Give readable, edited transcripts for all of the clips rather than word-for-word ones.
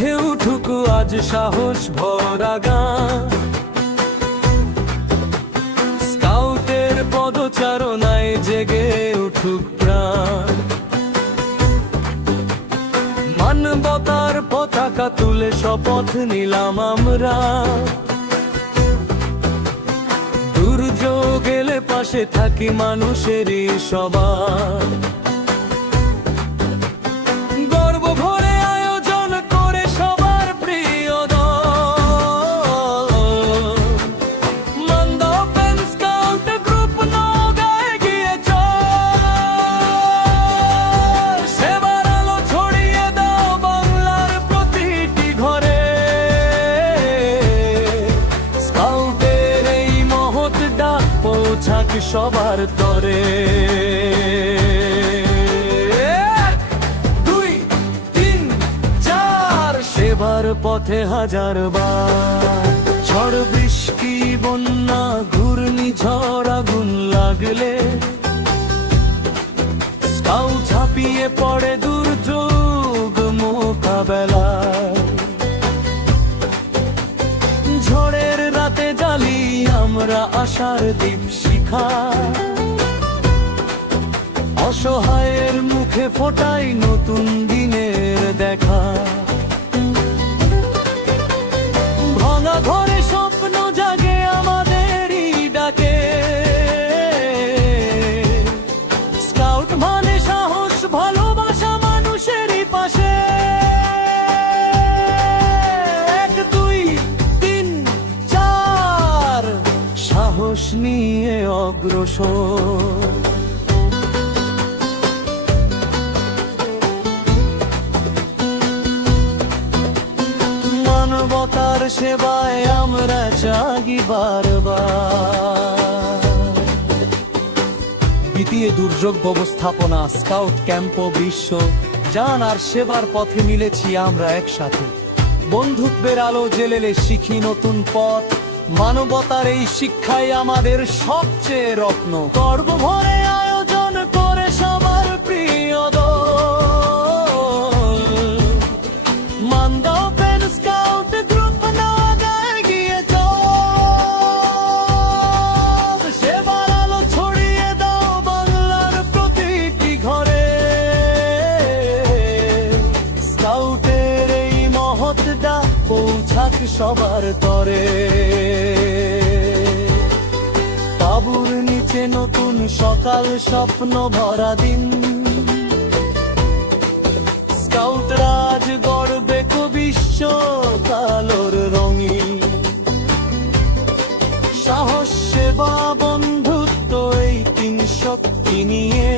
মাঠে উঠুক আজ সাহস ভরা গান, স্কাউটের পদচারণায় জেগে উঠুক প্রাণ। মানবতার পতাকা তুলে শপথ নিলাম আমরা, দুর্যোগ এলে পাশে থাকি মানুষেরই সবার। গর্ব ভরে আয়োজন করে সবার প্রিয় দল, মান্দা ওপেন স্কাউট গ্রুপ নওগাঁয় গিয়ে চল। সেবার আলো ছড়িয়ে দাও বাংলার প্রতিটি ঘরে, স্কাউটের এই মহৎ ডাক পৌঁছাক সবার তরে। সেবার পথে হাজার বার ঝড় বৃষ্টি বন্যা ঘূর্ণিঝড় আগুন লাগলে, স্কাউট ঝাঁপিয়ে পড়ে দুর্যোগ মোকাবেলায়। ঝড়ের রাতে জ্বালি আমরা আশার দীপ শিখা, অসহায়ের মুখে ফোটাই নতুন দিনের দেখা। ঘরে স্বপ্ন জাগে আমাদেরই ডাকে, স্কাউট মানে সাহস ভালোবাসা মানুষেরই পাশে। 1 2 3 4 সাহস নিয়ে অগ্রসর। মানবতার সেবায় আমরা জাগি বারবার। বিতিয়ে দুর্যোগ ব্যবস্থাপনা, স্কাউট ক্যাম্প ও বিশ্ব জান আর সেবার পথে মিলেছি আমরা একসাথে। বন্ধুত্বের আলো জ্বেলে শিখি নতুন পথ, মানবতার এই শিক্ষাই আমাদের সবচেয়ে রত্ন। গর্ব ভরে আয়োজন করে সবার প্রিয় দল, মান্দা ওপেন স্কাউট গ্রুপ নওগাঁয় গিয়ে চল। সেবার আলো ছড়িয়ে দাও বাংলার প্রতিটি ঘরে, স্কাউটের এই মহৎ ডাক পৌঁছাক সবার তরে। তাঁবুর নিচে নতুন সকাল স্বপ্ন ভরা দিন, স্কাউট রাজ গর্বে বিশ্ব কালোর রঙিন। সাহস সেবা বন্ধুত্ব এই 3 শক্তি নিয়ে,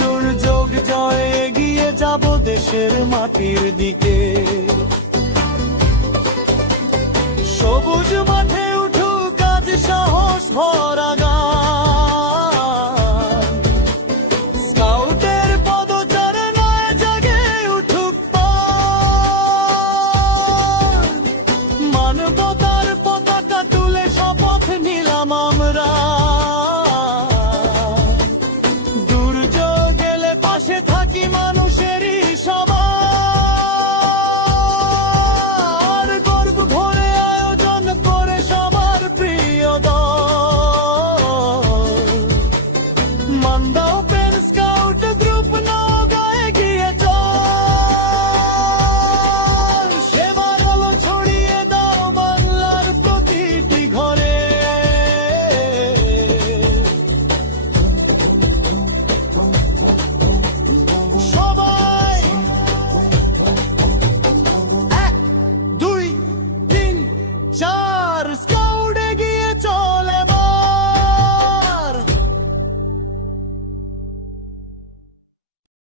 দুর্যোগ জয়ে এগিয়ে যাব দেশের মাটির দিকে। সবুজ মাঠে উঠুক আজ সাহস ভরা